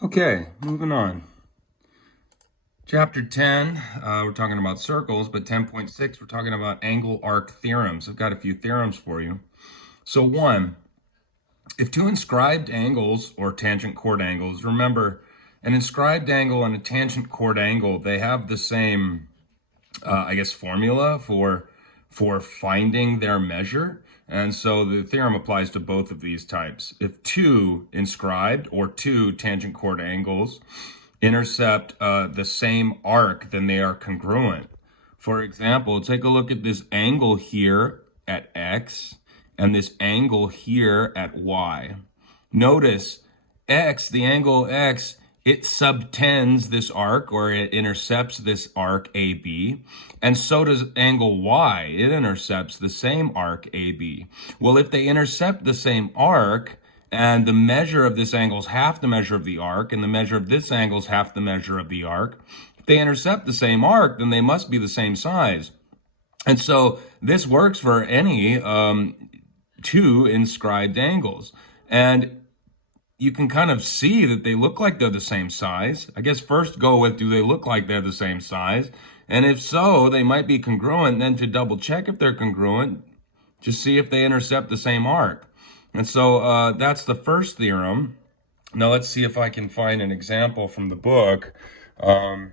Okay, moving on. Chapter 10, we're talking about circles, but 10.6, we're talking about angle-arc theorems. I've got a few theorems for you. So one, if two inscribed angles or tangent chord angles, remember, an inscribed angle and a tangent chord angle, they have the same, formula for finding their measure. And so the theorem applies to both of these types. If two inscribed or two tangent chord angles intercept the same arc, then they are congruent. For example, take a look at this angle here at x and this angle here at y. Notice x, the angle x, it subtends this arc, or it intercepts this arc AB, and so does angle Y. It intercepts the same arc AB. Well, if they intercept the same arc, and the measure of this angle is half the measure of the arc, and the measure of this angle is half the measure of the arc, if they intercept the same arc, then they must be the same size. And so this works for any two inscribed angles. And you can kind of see that they look like they're the same size. I guess first go with, do they look like they're the same size? And if so, they might be congruent. Then to double check if they're congruent, just see if they intercept the same arc. And so that's the first theorem. Now let's see if I can find an example from the book. How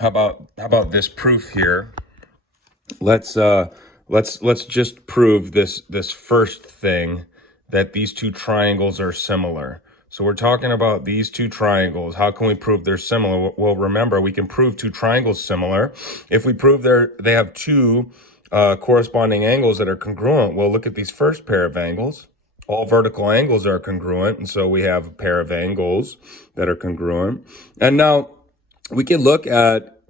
about this proof here? Let's just prove this first thing, that these two triangles are similar. So we're talking about these two triangles. How can we prove they're similar? Well, remember, we can prove two triangles similar if we prove they have two corresponding angles that are congruent. Well, look at these first pair of angles. All vertical angles are congruent, and so we have a pair of angles that are congruent. And now we can look at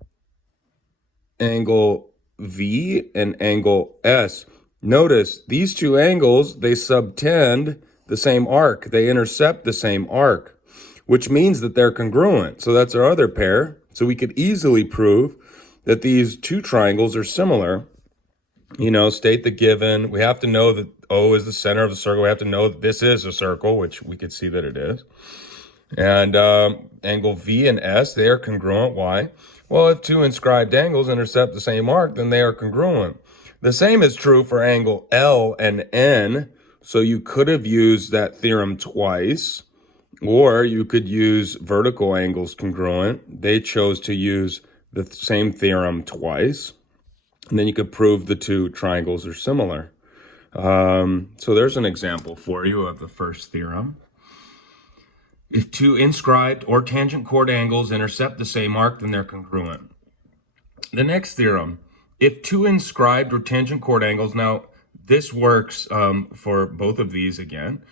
angle V and angle S. Notice these two angles, they subtend the same arc. They intercept the same arc, which means that they're congruent. So that's our other pair. So we could easily prove that these two triangles are similar. You know, state the given. We have to know that O is the center of the circle. We have to know that this is a circle, which we could see that it is. And angle V and S, they are congruent. Why? Well, if two inscribed angles intercept the same arc, then they are congruent. The same is true for angle L and N. So you could have used that theorem twice, or you could use vertical angles congruent. They chose to use the same theorem twice. And then you could prove the two triangles are similar. So there's an example for you of the first theorem. If two inscribed or tangent chord angles intercept the same arc, then they're congruent. The next theorem, if two inscribed or tangent chord angles, now this works for both of these again,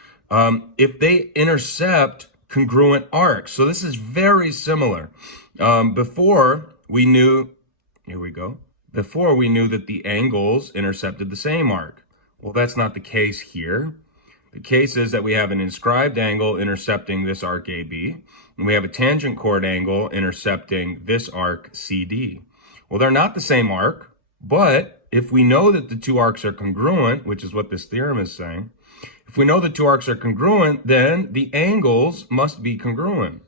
if they intercept congruent arcs. So this is very similar. Before we knew that the angles intercepted the same arc. Well, that's not the case here. The case is that we have an inscribed angle intercepting this arc AB, and we have a tangent chord angle intercepting this arc CD. Well, they're not the same arc, but if we know that the two arcs are congruent, which is what this theorem is saying, if we know the two arcs are congruent, then the angles must be congruent.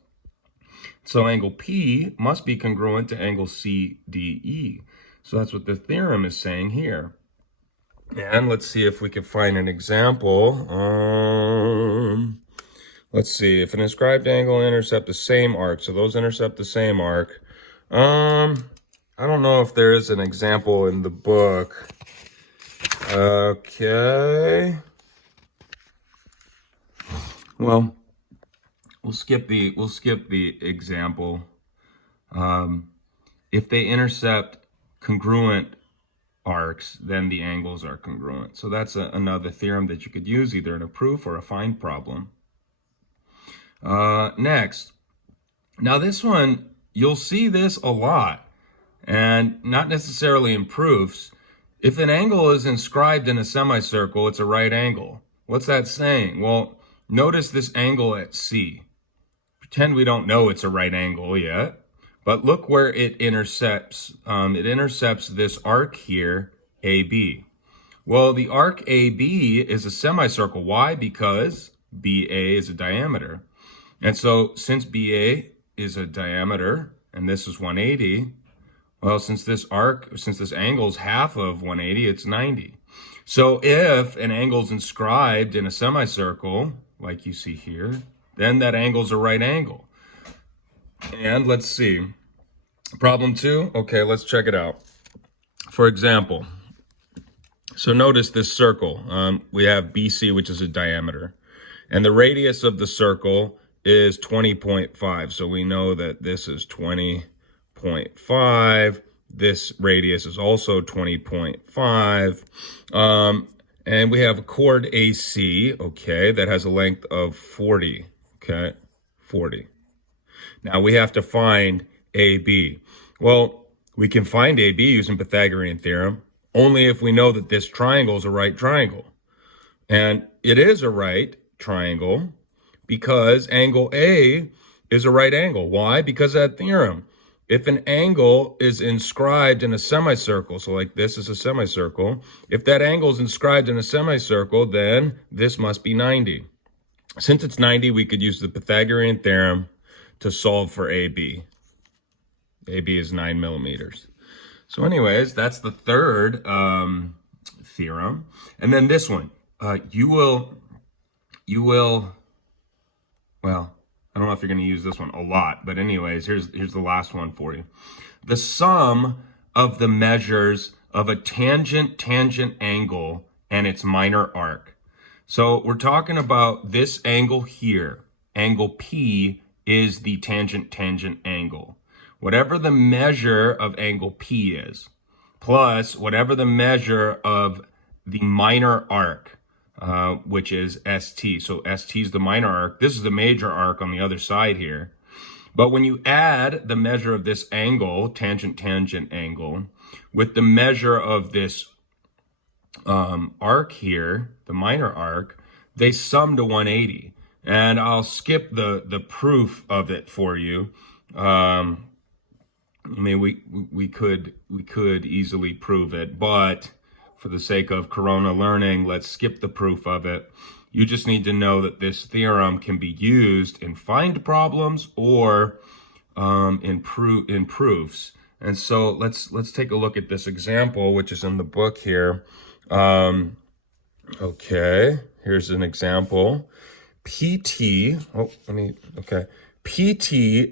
So angle P must be congruent to angle CDE. So that's what the theorem is saying here. And let's see if we can find an example. Let's see, if an inscribed angle intercept the same arc, so those intercept the same arc. I don't know if there is an example in the book. Okay. Well, we'll skip the example. If they intercept congruent arcs, then the angles are congruent. So that's another theorem that you could use either in a proof or a find problem. Next. Now this one, you'll see this a lot, and not necessarily in proofs. If an angle is inscribed in a semicircle, it's a right angle. What's that saying? Well, notice this angle at C. Pretend we don't know it's a right angle yet. But look where it intercepts. It intercepts this arc here, AB. Well, the arc AB is a semicircle. Why? Because BA is a diameter. And so since BA is a diameter and this is 180, well, since this angle is half of 180, it's 90. So if an angle is inscribed in a semicircle, like you see here, then that angle is a right angle. And let's see. Problem 2, okay, let's check it out. For example, so notice this circle. We have BC, which is a diameter. And the radius of the circle is 20.5. So we know that this is 20.5. This radius is also 20.5. And we have a chord AC, okay, that has a length of 40, okay, 40. Now we have to find AB. Well, we can find AB using Pythagorean theorem only if we know that this triangle is a right triangle. And it is a right triangle because angle A is a right angle. Why? Because of that theorem. If an angle is inscribed in a semicircle, so like this is a semicircle, if that angle is inscribed in a semicircle, then this must be 90. Since it's 90, we could use the Pythagorean theorem to solve for AB. AB is 9 millimeters. So anyways, that's the third theorem. And then this one, you will, well, I don't know if you're going to use this one a lot, but anyways, here's the last one for you. The sum of the measures of a tangent angle and its minor arc. So we're talking about this angle here. Angle P is the tangent angle. Whatever the measure of angle P is, plus whatever the measure of the minor arc, which is ST. So ST is the minor arc. This is the major arc on the other side here. But when you add the measure of this angle, tangent angle, with the measure of this arc here, the minor arc, they sum to 180. And I'll skip the proof of it for you. I mean, we could easily prove it, but for the sake of Corona learning, let's skip the proof of it. You just need to know that this theorem can be used in find problems or in proofs. And so let's take a look at this example, which is in the book here. Okay, here's an example. PT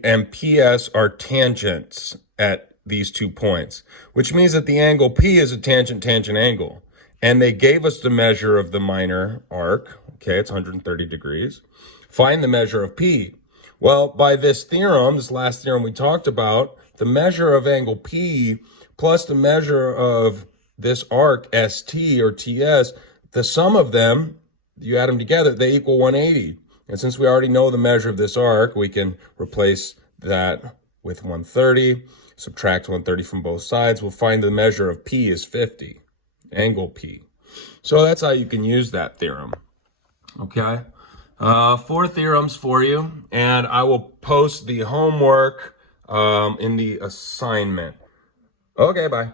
and PS are tangents at these 2 points, which means that the angle P is a tangent angle. And they gave us the measure of the minor arc. Okay, it's 130 degrees. Find the measure of P. Well, by this theorem, this last theorem we talked about, the measure of angle P plus the measure of this arc ST or TS, the sum of them, you add them together, they equal 180. And since we already know the measure of this arc, we can replace that with 130, subtract 130 from both sides. We'll find the measure of P is 50, angle P. So that's how you can use that theorem. Okay, 4 theorems for you, and I will post the homework in the assignment. Okay, bye.